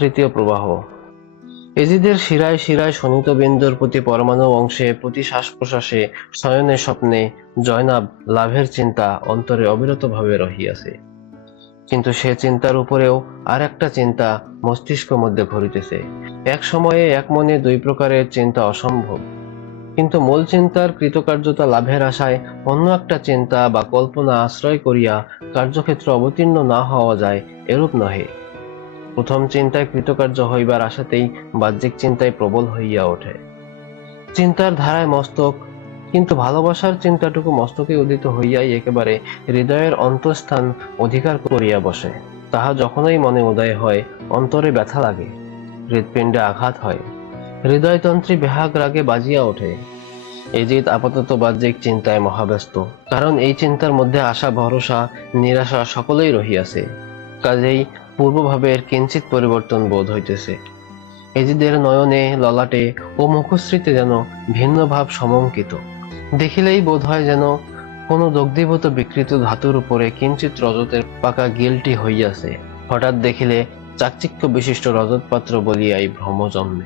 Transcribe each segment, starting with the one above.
তৃতীয় প্রবাহ। এজিদের শিরায় শিরায় শোণিত বিন্দুর প্রতি পরমাণু অংশে প্রতি শ্বাস প্রশ্বাসে শয়নে স্বপ্নে জয়নাব লাভের চিন্তা অন্তরে অবিরতভাবে রহিয়াছে। কিন্তু সে চিন্তার উপরেও আর একটা চিন্তা মস্তিষ্ক মধ্যে ঘুরিতেছে। এক সময়ে এক মনে দুই প্রকারের চিন্তা অসম্ভব। কিন্তু মূল চিন্তার কৃতকার্যতা লাভের আশায় অন্য একটা চিন্তা বা কল্পনা আশ্রয় করিয়া কার্যক্ষেত্র অবতীর্ণ না হওয়া যায় এরূপ নহে। প্রথম চিন্তায় কৃতকার্য হইবার আশাতেই বাহ্যিক চিন্তায় প্রবল হইয়া ওঠে। চিন্তার ধারায় মস্তক, কিন্তু ভালোবাসার চিন্তাটুকু মস্তকে উদিত হইয়াই একেবারে হৃদয়ের অন্তঃস্থান অধিকার করিয়া বসে। তাহা যখনই মনে উদয় হয়, অন্তরে ব্যথা লাগে, হৃৎপিণ্ডে আঘাত হয়। হৃদয়তন্ত্রী বেহাগ রাগে বাজিয়া ওঠে। এজিত আপাতত বাহ্যিক চিন্তায় মহাব্যস্ত, কারণ এই চিন্তার মধ্যে আশা, ভরসা, নিরাশা সকলেই রহিয়াছে। কাজেই পূর্বভাবের কিঞ্চিত পরিবর্তন বোধ হইতেছে। এজিদের নয়নে, ললাটে ও মুখশ্রীতে যেন ভিন্ন ভাব সমঙ্কিত। দেখিলেই বোধ হয় যেন কোনো দগ্ধীভূত বিকৃত ধাতুর উপরে কিঞ্চিত রজতের পাকা গিলটি হইয়াছে। হঠাৎ দেখিলে চাকচিক্য বিশিষ্ট রজত পাত্র বলিয়াই ভ্রম জন্মে।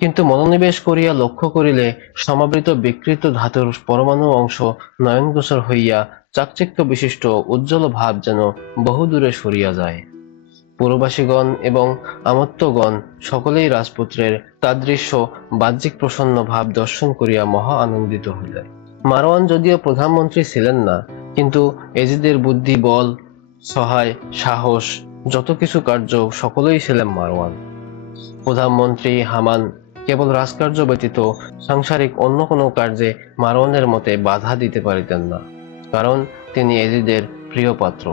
কিন্তু মনোনিবেশ করিয়া লক্ষ্য করিলে সমাবৃত বিকৃত ধাতুর পরমাণু অংশ নয়নগোচর হইয়া চাকচিক্য বিশিষ্ট উজ্জ্বল ভাব যেন বহুদূরে সরিয়া যায়। পুরবাসীগণ এবং আমত্তগণ সকলেই রাজপুত্রের তাদৃশ্য বাহ্যিক প্রসন্ন ভাব দর্শন করিয়া মহা আনন্দিত হইলেন। মারওয়ান যদিও প্রধানমন্ত্রী ছিলেন না, কিন্তু এজিদের বুদ্ধি, বল, সহায়, সাহস, যত কিছু কার্য সকলেই ছিলেন মারওয়ান প্রধানমন্ত্রী হামান কেবল রাজকার্য ব্যতীত সাংসারিক অন্য কোনো কার্যে মারওয়ানের মতে বাধা দিতে পারিতেন না, কারণ তিনি এজিদের প্রিয় পাত্র।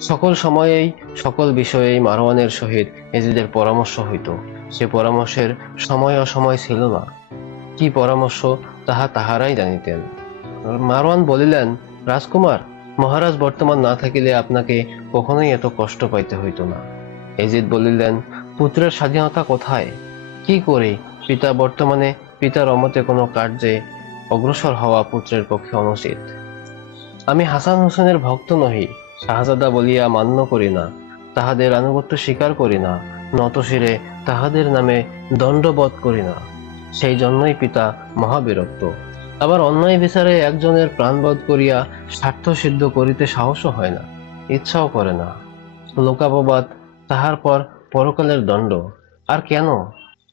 সকল সময়েই, সকল বিষয়েই মারওয়ানের সহিত এজিদের পরামর্শ হইত। সে পরামর্শের সময় অসময় ছিল না। কি পরামর্শ তাহা তাহারাই জানিতেন। মারওয়ান বলিলেন, রাজকুমার, মহারাজ বর্তমান না থাকিলে আপনাকে কখনোই এত কষ্ট পাইতে হইত না। এজিদ বলিলেন, পুত্রের স্বাধীনতা কোথায়? কি করে? পিতা বর্তমানে, পিতার অমতে কোনো কার্যে অগ্রসর হওয়া পুত্রের পক্ষে অনুচিত। আমি হাসান হোসেনের ভক্ত নহি শাহজাদা বলিয়া মান্য করি না, তাহাদের আনুগত্য স্বীকার করি না, নতশিরে তাহাদের নামে দণ্ডবধ করি না। সেই জন্যই পিতা মহাবিরক্ত। আবার অন্যায় বিচারে একজনের প্রাণবধ করিয়া স্বার্থ সিদ্ধ করিতে সাহসও হয় না, ইচ্ছাও করে না। লোকাপবাদ তাহার পর পরকালের দণ্ড। আর কেন?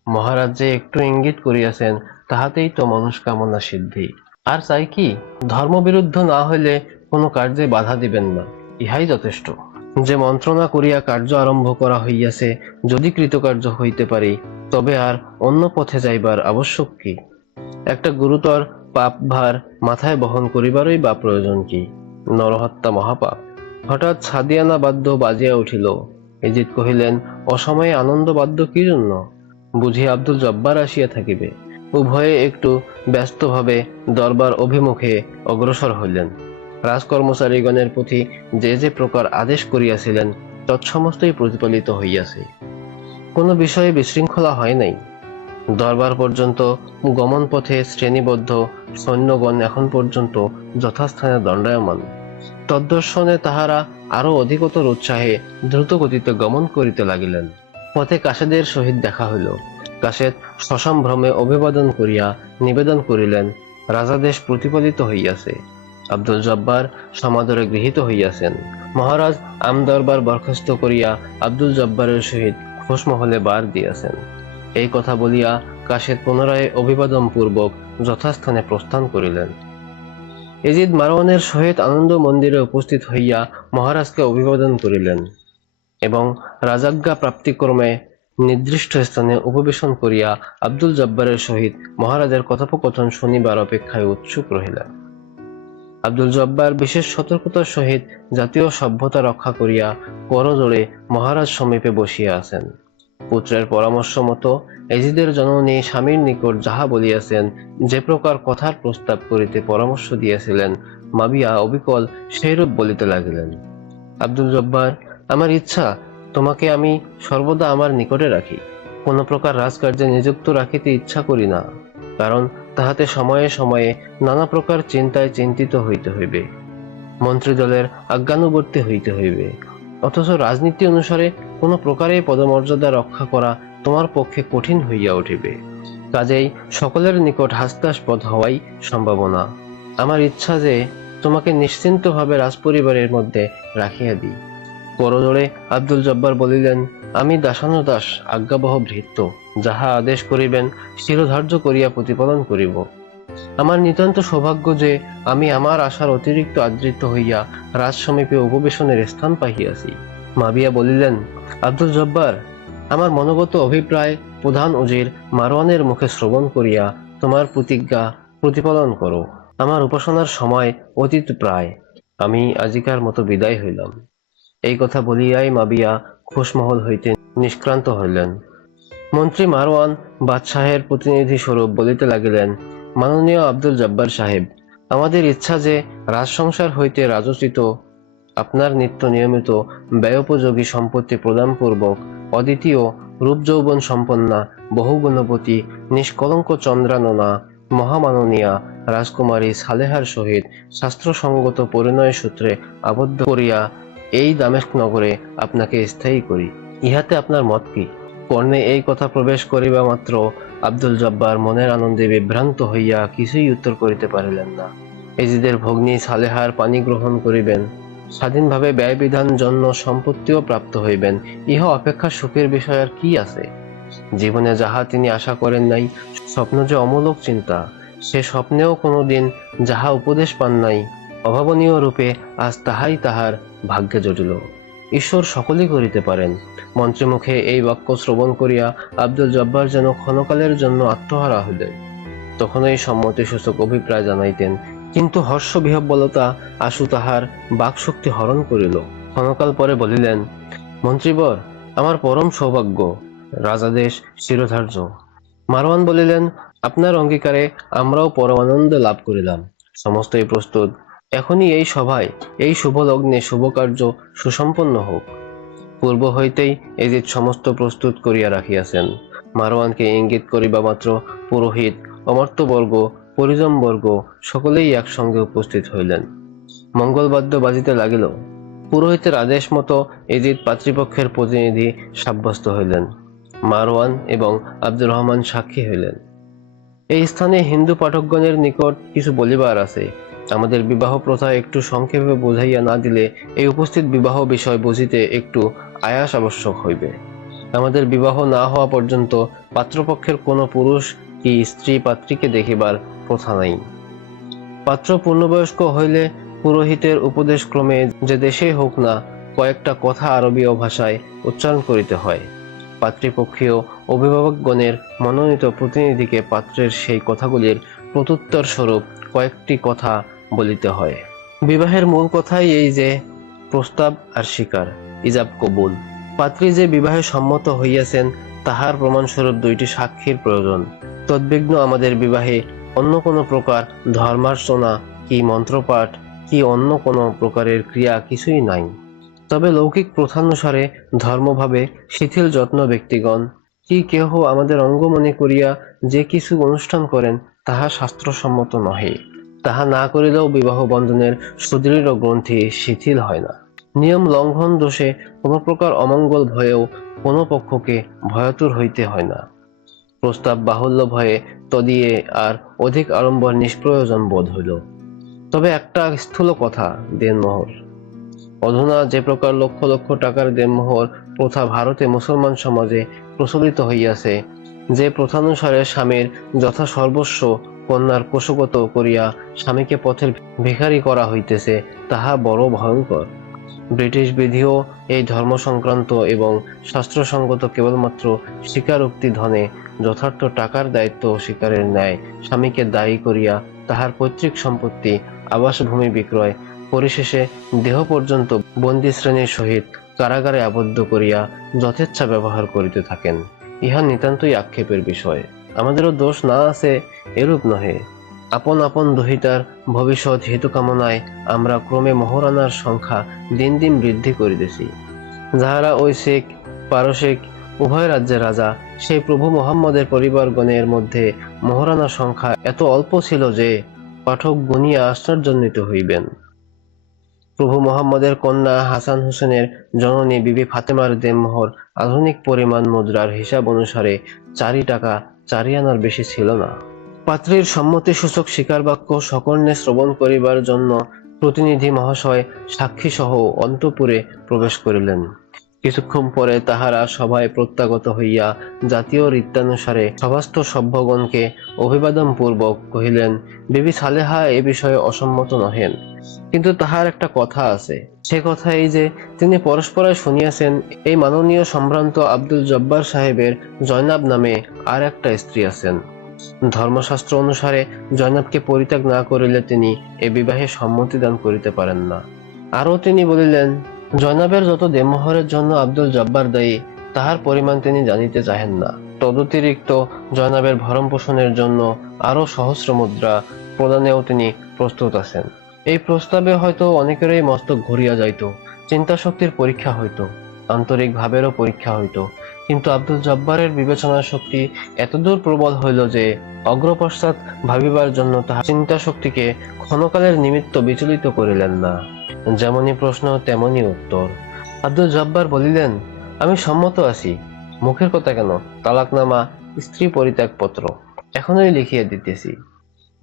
মহারাজ যে একটু ইঙ্গিত করিয়াছেন, তাহাতেই তো মনস্কামনা সিদ্ধি। আর চাই কি? ধর্মবিরুদ্ধ না হইলে কোনো কার্যে বাধা দিবেন না। ইহাই যথেষ্ট। যে মন্ত্রণা করিয়া কার্য আরম্ভ করা হইয়াছে, যদি কৃতকার্য হইতে পারি, তবে আর অন্য পথে যাইবার আবশ্যক কি? একটা গুরুতর পাপ ভার মাথায় বহন করিবারই বা প্রয়োজন কি? নরহত্যা মহাপাপ। হঠাৎ সাদিয়ানা বাদ্য বাজিয়া উঠিল। এজিৎ কহিলেন, অসময়ে আনন্দ বাদ্য কি জন্য? বুঝি আব্দুল জব্বার আসিয়া থাকিবে। উভয়ে একটু ব্যস্তভাবে দরবার অভিমুখে অগ্রসর হইলেন। রাজকর্মচারীগণের প্রতি যে যে প্রকার আদেশ করিয়াছিলেন, তৎসমস্তই প্রতিপালিত হইয়াছে। কোনো বিষয়ে বিশৃঙ্খলা হয় নাই। দরবার পর্যন্ত গমন পথে শ্রেণীবদ্ধ সৈন্যগণ এখন পর্যন্ত যথাস্থানে দণ্ডায়মান। তদ্দর্শনে তাহারা আরও অধিকতর উৎসাহে দ্রুত গতিতে গমন করিতে লাগিলেন। পথে কাশেদের সহিত দেখা হইল। কাশেদ সসম্ভ্রমে অভিবাদন করিয়া নিবেদন করিলেন, রাজাদেশ প্রতিপালিত হইয়াছে। আব্দুল জব্বার সমাদরে গৃহীত হইয়াছেন। মহারাজ আমদরবার বরখাস্ত করিয়া আব্দুল জব্বারের সহিত খোশমহলে বার দিয়াছেন। এই কথা বলিয়া কাশেদ পুনরায় অভিবাদন পূর্বক যথাস্থানে প্রস্থান করিলেন। এজিদ মারওয়ানের সহিত আনন্দ মন্দিরে উপস্থিত হইয়া মহারাজকে অভিবাদন করিলেন এবং রাজাজ্ঞা প্রাপ্তিক্রমে নির্দিষ্ট স্থানে উপবেশন করিয়া আব্দুল জব্বারের সহিত মহারাজের কথোপকথন শুনিবার অপেক্ষায় উৎসুক রহিলেন। আব্দুল জব্বার বিশেষ সতর্কতার সহিত জাতীয় সভ্যতা রক্ষা করিয়া করজোড়ে মহারাজ সমীপে বসিয়া আছেন। পুত্রের পরামর্শ মতো এজিদের জননী স্বামীর নিকট যাহা বলিয়াছেন, যে প্রকার কথার প্রস্তাব করিতে পরামর্শ দিয়েছিলেন মাবিয়া অবিকল সেইরূপ বলিতে লাগিলেন। আব্দুল জব্বার, আমার ইচ্ছা, তোমাকে আমি সর্বদা আমার নিকটে রাখি। কোনো প্রকার রাজকার্যে নিযুক্ত রাখিতে ইচ্ছা করি না, কারণ তাহাতে সময়ে সময়ে নানা প্রকার চিন্তায় চিন্তিত হইতে হইবে। মন্ত্রীদলের আজ্ঞানুবর্তী হইতে হইবে। অথচ রাজনীতি অনুসারে কোনো প্রকারেই পদমর্যাদা রক্ষা করা তোমার পক্ষে কঠিন হইয়া উঠিবে। কাজেই সকলের নিকট হাস্যাস্পদ হওয়াই সম্ভাবনা। আমার ইচ্ছা যে তোমাকে নিশ্চিন্তভাবে রাজপরিবারের মধ্যে রাখিয়া দিই। করজোড়ে আব্দুল জব্বার বলিলেন, আমি দাসানুদাস আজ্ঞাবহ ভৃত্য, যাহা আদেশ করিবেন, শিরোধার্য করিয়া প্রতিপালন করিব। আমার নিতান্ত সৌভাগ্য যে আমি আমার আশার অতিরিক্ত আদৃত হইয়া রাজসমীপে উপবেশনের স্থান পাইয়াছি। মাবিয়া বলিলেন, আব্দুল জব্বার, আমার মনোগত অভিপ্রায় প্রধান উজির মারওয়ানের মুখে শ্রবণ করিয়া তোমার প্রতিজ্ঞা প্রতিপালন করো। আমার উপাসনার সময় অতীত প্রায়। আমি আজিকার মতো বিদায় হইলাম। এই কথা বলিয়াই মাবিয়া খোশমহল হইতে নিষ্ক্রান্ত হইলেন। মন্ত্রী মারওয়ান বাদশাহের প্রতিনিধি স্বরূপ বলিতে লাগিলেন, মাননীয় আব্দুল জব্বার সাহেব, আমাদের ইচ্ছা যে রাজসংসার হইতে রাজোচিত, আপনার নিত্য নিয়মিত ব্যয়োপযোগী সম্পত্তি প্রদানপূর্বক অদ্বিতীয় রূপ যৌবন সম্পন্না বহুগুণবতী নিষ্কলঙ্ক চন্দ্রাননা, মহামাননীয়া রাজকুমারী সালেহার সহিত শাস্ত্রসঙ্গত পরিণয় সূত্রে আবদ্ধ করিয়া এই দামেস্ক নগরে আপনাকে স্থায়ী করি। ইহাতে আপনার মত কি? কর্ণে এই কথা প্রবেশ করিবা মাত্র আব্দুল জব্বার মনের আনন্দে বিভ্রান্ত হইয়া কিছুই উত্তর করিতে পারিলেন না। এজিদের ভগ্নী সালেহার পানি গ্রহণ করিবেন। স্বাধীনভাবে ব্যয় বিধান জন্য সম্পত্তিও প্রাপ্ত হইবেন। ইহা অপেক্ষা সুখের বিষয় আর কি আছে? জীবনে যাহা তিনি আশা করেন নাই, স্বপ্ন যে অমূলক চিন্তা, সে স্বপ্নেও কোনোদিন যাহা উপদেশ পান নাই অভাবনীয় রূপে আজ তাহাই তাহার ভাগ্যে জটিল। ঈশ্বর সকলই করিতে পারেন। মন্ত্রীমুখে এই বাক্য শ্রবণ করিয়া আব্দুল জব্বার যেন ক্ষণকালের জন্য আত্মহারা হইলেন। তখনই সম্মতি সূচক অভিপ্রায় জানাইতেন, কিন্তু হর্ষ বিহব্বলতা আশু তাহার বাকশক্তি হরণ করিল। ক্ষণকাল পরে বলিলেন, মন্ত্রীবর, আমার পরম সৌভাগ্য, রাজাদেশ শিরোধার্য। মারওয়ান বলিলেন, আপনার অঙ্গীকারে আমরাও পরমানন্দ লাভ করিলাম। সমস্তই প্রস্তুত। এখনই এই সভায় এই শুভ লগ্নে শুভ কার্য সুসম্পন্ন হোক। পূর্ব হইতেই এজিদ সমস্ত প্রস্তুত করিয়া রাখিয়াছেন। মারওয়ানকে ইঙ্গিত করিবা মাত্র পুরোহিত অমর্ত্যবর্গ পরিজমবর্গ সকলেই একসঙ্গে উপস্থিত হইলেন। মঙ্গলবাদ্য বাজিতে লাগিল। পুরোহিতের আদেশ মতো এজিদ পাতৃপক্ষের প্রতিনিধি সাব্যস্ত হইলেন। মারওয়ান এবং আব্দুর রহমান সাক্ষী হইলেন। এই স্থানে হিন্দু পাঠকগণের নিকট কিছু বলিবার আছে। আমাদের বিবাহ প্রথা একটু সংক্ষেপে বোঝাইয়া না দিলে এই উপস্থিত বিবাহ বিষয় বুঝিতে একটু আয়াস আবশ্যক হইবে। আমাদের বিবাহ না হওয়া পর্যন্ত পাত্রপক্ষের কোনো পুরুষ কি স্ত্রী পাত্রীকে দেখিবার প্রথা নাই। পাত্র পূর্ণবয়স্ক হইলে পুরোহিতের উপদেশ ক্রমে যে দেশেই হোক না, কয়েকটা কথা আরবীয় ভাষায় উচ্চারণ করিতে হয়। পাতৃপক্ষীয় অভিভাবকগণের মনোনীত প্রতিনিধিকে পাত্রের সেই কথাগুলির প্রত্যুত্তর স্বরূপ কয়েকটি কথা বলিতে হয়। বিবাহের মূল কথাই এই যে, প্রস্তাব আর স্বীকার, ইজাব কবুল। পাত্রী যে বিবাহে সম্মত হইয়াছেন, তাহার প্রমাণস্বরূপ দুইটি সাক্ষীর প্রয়োজন। তদ্বিঘ্ন আমাদের বিবাহে অন্য কোনো প্রকার ধর্মার্চনা কি মন্ত্রপাঠ কি অন্য কোনো প্রকারের ক্রিয়া কিছুই নাই। তবে লৌকিক প্রথানুসারে ধর্মভাবে শিথিল যত্ন ব্যক্তিগণ, কি কেহ আমাদের অঙ্গমণি করিয়া যে কিছু অনুষ্ঠান করেন, তাহা শাস্ত্রসম্মত নহে। তাহা না করিলেও বিবাহ বন্ধনের সুদৃঢ় গ্রন্থি শিথিল হয় না। নিয়ম লঙ্ঘন দোষে কোনো প্রকার অমঙ্গল ভয়েও কোনো পক্ষকে ভয়াতুর হইতে হয় না। প্রস্তাব বাহুল্য ভয়ে তদিয়ে আর অধিক আড়ম্বর নিষ্প্রয়োজন বোধ হইল। তবে একটা স্থূল কথা, দেনমোহর। অধুনা যে প্রকার লক্ষ লক্ষ টাকার দেনমোহর প্রথা ভারতে মুসলমান সমাজে প্রচলিত হইয়াছে, যে প্রথানুসারে স্বামীর যথা সর্বস্ব কন্যার কোষগত করিয়া স্বামীকে পথের ভিখারি করা হইতেছে, তাহা বড় ভয়ঙ্কর। ব্রিটিশ বিধিও এই ধর্ম সংক্রান্ত এবং শাস্ত্রসঙ্গত কেবলমাত্র স্বীকারোক্তি ধনে যথার্থ টাকার দায়িত্ব স্বীকারের ন্যায় স্বামীকে দায়ী করিয়া তাহার পৈতৃক সম্পত্তি, আবাসভূমি বিক্রয়, পরিশেষে দেহ পর্যন্ত বন্দি শ্রেণির সহিত কারাগারে আবদ্ধ করিয়া যথেচ্ছা ব্যবহার করিতে থাকেন। ইহা নিতান্তই আক্ষেপের বিষয়। আমাদেরও দোষ না আছে এরূপ নহে। আপন আপন দহিতার ভবিষ্যৎ হেতু কামনায় আমরা ক্রমে মহারানার সংখ্যা দিন দিন বৃদ্ধি করিতেছি। যাহারা ওই শেখ পারসিক উভয় রাজ্যের রাজা, সেই প্রভু মোহাম্মদের পরিবারগণের মধ্যে মহারানার সংখ্যা এত অল্প ছিল যে পাঠক গুনিয়া আশ্চর্যান্বিত হইবেন। প্রভু মোহাম্মদের কন্যা হাসান হোসেনের জননী বিবি ফাতেমার দেমোহর আধুনিক পরিমাণ মুদ্রার হিসাব অনুসারে চারি টাকা চারি আনার বেশি ছিল না। পাত্রীর সম্মতিসূচক স্বীকার বাক্য সকর্ণে শ্রবণ করিবার জন্য প্রতিনিধি মহাশয় সাক্ষী সহ অন্তপুরে প্রবেশ করিলেন। কিছুক্ষণ পরে তাহারা সভায় প্রত্যাগত হইয়া জাতীয় রীত্যানুসারে সভাস্থ সভ্যগণকে অভিবাদন পূর্বক কহিলেন, বিবি সালেহা এ বিষয়ে অসম্মত নহেন। কিন্তু তাহার একটা কথা আছে। সে কথা এই যে তিনি পরস্পরায় শুনিয়াছেন, এই মাননীয় সম্ভ্রান্ত আব্দুল জব্বার সাহেবের জয়নাব নামে আর একটা স্ত্রী আছেন। ধর্মশাস্ত্র অনুসারে জয়নাবকে পরিত্যাগ না করিলে তিনি এ বিবাহে সম্মতি দান করিতে পারেন না। আরও তিনি বলিলেন, জয়নাবের যত দেমোহরের জন্য আব্দুল জব্বার দায়ী, তাহার পরিমাণ তিনি জানিতে চাহেন না। তদতিরিক্ত জয়নাবের ভরণ পোষণের জন্য আরও সহস্র মুদ্রা প্রদানেও তিনি প্রস্তুত আছেন। এই প্রস্তাবে হয়তো অনেকেরই মস্তক ঘুরিয়া যাইত চিন্তা শক্তির পরীক্ষা হইত আন্তরিক ভাবেরও পরীক্ষা হইত। কিন্তু আব্দুল জব্বারের বিবেচনা শক্তি এতদূর প্রবল হইল যে, অগ্রপশ্চাৎ ভাবিবার জন্য তাহার চিন্তা শক্তিকে ক্ষণকালের নিমিত্ত বিচলিত করিলেন না। যেমনই প্রশ্ন, তেমনই উত্তর। আব্দুল জব্বার বলিলেন, আমি সম্মত আছি। মুখের কথা কেন? তালাকনামা, স্ত্রী পরিত্যাগ পত্র এখনই লিখিয়ে দিতেছি।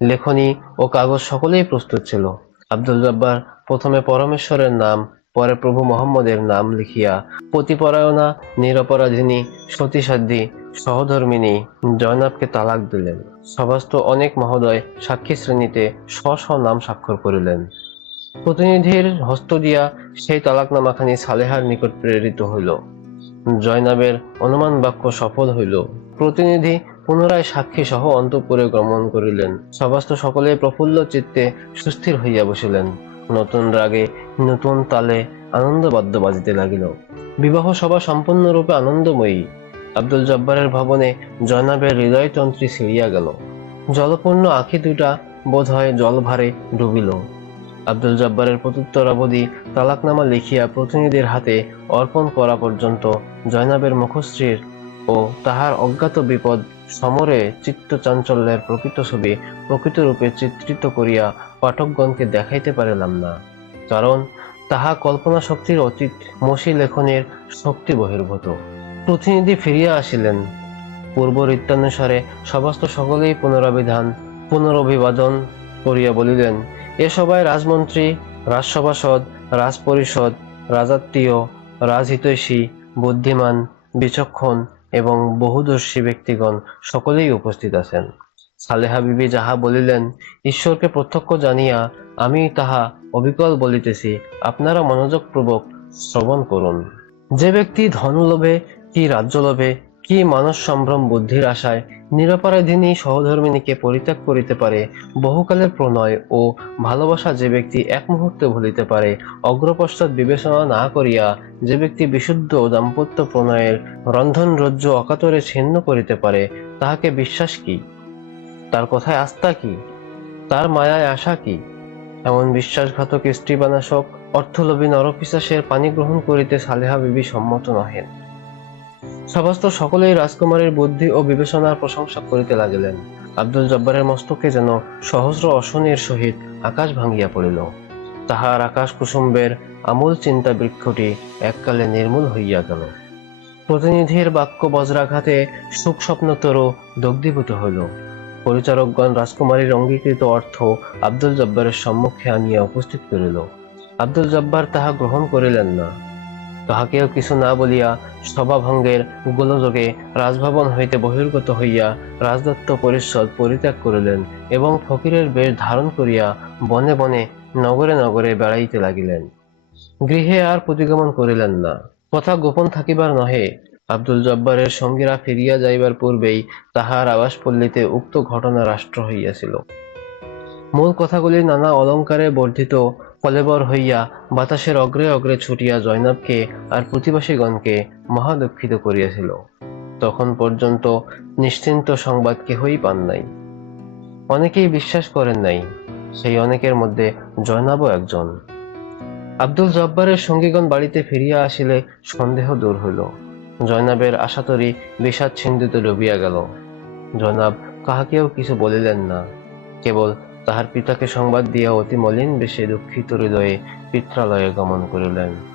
লেখনী ও কাগজ সকলেই প্রস্তুত ছিল। আব্দুল জব্বার প্রথমে পরমেশ্বরের নাম, পরে প্রভু মোহাম্মদের নাম লিখিয়া পতিপরায়ণা, নিরপরাধিনী সতীসাধ্যী সহধর্মিনী জয়নাবকে তালাক দিলেন। সভাস্থ অনেক মহোদয় সাক্ষী শ্রেণীতে স্ব নাম স্বাক্ষর করিলেন। প্রতিনিধির হস্ত দিয়া সেই তালাকনামাখানি সালেহার নিকট প্রেরিত হইল। জয়নাবের অনুমান বাক্য সফল হইল। প্রতিনিধি পুনরায় সাক্ষী সহ অন্তঃপুরে গমন করিলেন। সভাস্থ সকলে প্রফুল্ল চিত্তে সুস্থির হইয়া বসিলেন। নতুন রাগে নতুন তালে আনন্দবাদ্য বাজিতে লাগিল। বিবাহ সভা সম্পূর্ণরূপে আনন্দময়ী। আব্দুল জব্বারের ভবনে জয়নাবের হৃদয়তন্ত্রী ছিড়িয়া গেল। জলপূর্ণ আখি দুটা বোধ হয় জলভারে ডুবিল। আব্দুল জব্বারের প্রত্যুত্তরাবধি তালাকনামা লিখিয়া প্রতিনিধির হাতে অর্পণ করা পর্যন্ত জয়নাবের মুখশ্রীর ও তাহার অজ্ঞাত বিপদ সমরে চিত্ত চাঞ্চল্যের প্রকৃত ছবি প্রকৃত রূপে চিত্রিত করিয়া পাঠকগণকে দেখাইতে পারিলাম না। কারণ তাহা কল্পনা শক্তির অতীত মসি লেখনের শক্তি বহির্ভূত। প্রতিনিধি ফিরিয়া আসিলেন। পূর্ব রীত্যানুসারে সমস্ত সকলেই পুনরাবিধান, পুনরভিবাদন করিয়া বলিলেন, এ সভায় রাজমন্ত্রী, রাজসভাসদ, রাজপরিষদ রাজাত্মীয় রাজহিতৈষী বুদ্ধিমান, বিচক্ষণ এবং বহুদর্শী ব্যক্তিগণ সকলেই উপস্থিত আছেন। সালেহা বিবি যাহা বলিলেন, ঈশ্বরকে প্রত্যক্ষ জানিয়া আমি তাহা অবিকল বলিতেছি, আপনারা মনোযোগপূর্বক শ্রবণ করুন। যে ব্যক্তি ধন লোভে কি রাজ্য লোভে কি মানস সম্ভ্রম বুদ্ধির আশায় নিরপরাধিনী সহধর্মিনীকে পরিত্যাগ করিতে পারে, বহুকালের প্রণয় ও ভালোবাসা যে ব্যক্তি এক মুহূর্তে ভুলিতে পারে, অগ্রপশ্চাৎ বিবেচনা না করিয়া যে ব্যক্তি বিশুদ্ধ দাম্পত্য প্রণয়ের রন্ধন রজ্জ অকাতরে ছিন্ন করিতে পারে, তাহাকে বিশ্বাস কি? তার কথায় আস্থা কি? তার মায়ায় আশা কি? এমন বিশ্বাসঘাতক স্ত্রী বানাসক অর্থলোভী নরপিশাসের পানি গ্রহণ করিতে সালেহা বিবি সম্মত নহেন। সমস্ত সকলেই রাজকুমারীর বুদ্ধি ও বিবেচনার প্রশংসা করিতে লাগিলেন। আব্দুল জব্বারের মস্তকে যেন সহস্র অশনির সহিত আকাশ ভাঙ্গিয়া পড়িল। তাহার আকাশ কুসুম্বের আমূল চিন্তা বৃক্ষটি এককালে নির্মূল হইয়া গেল। প্রতিনিধির বাক্য বজ্রাঘাতে সুখ স্বপ্নতর দগ্ধীভূত হইল। পরিচারকগণ রাজকুমারীর অঙ্গীকৃত অর্থ আব্দুল জব্বারের সম্মুখে আনিয়া উপস্থিত করিল। আব্দুল জব্বার তাহা গ্রহণ করিলেন না। তাহাকেও কিছু না বলিয়া সভাভঙ্গের গোলযোগে রাজভবন হইতে বহির্গত হইয়া রাজদত্ত পরিষদ পরিত্যাগ করিলেন এবং ফকিরের বেশ ধারণ করিয়া বনে বনে নগরে নগরে বেড়াইতে লাগিলেন। গৃহে আর প্রতিগমন করিলেন না। কথা গোপন থাকিবার নহে। আব্দুল জব্বারের সঙ্গীরা ফিরিয়া যাইবার পূর্বেই তাহার আবাসপল্লীতে উক্ত ঘটনা রাষ্ট্র হইয়াছিল। মূল কথাগুলি নানা অলঙ্কারে বর্ধিত কলেবর হইয়া বাতাসের অগ্রে অগ্রে ছুটিয়া জয়নাবকে আর প্রতিবাসীগণকে মহাদুঃখিত করিয়াছিল। তখন পর্যন্ত নিশ্চিন্ত সংবাদ কেহই পান নাই। অনেকেই বিশ্বাস করেন নাই, সেই অনেকের মধ্যে জয়নাবও একজন। আব্দুল জব্বারের সঙ্গীগণ বাড়িতে ফিরিয়া আসিলে সন্দেহ দূর হইল। জয়নাবের আশাতরি বিষাদ ছিন্দিতে ডুবিয়া গেল। জয়নাব কাহাকেও কিছু বলিলেন না, কেবল তাহার পিতাকে সংবাদ দিয়া অতি মলিন বেশে দুঃখিত হৃদয়ে পিত্রালয়ে গমন করিলেন।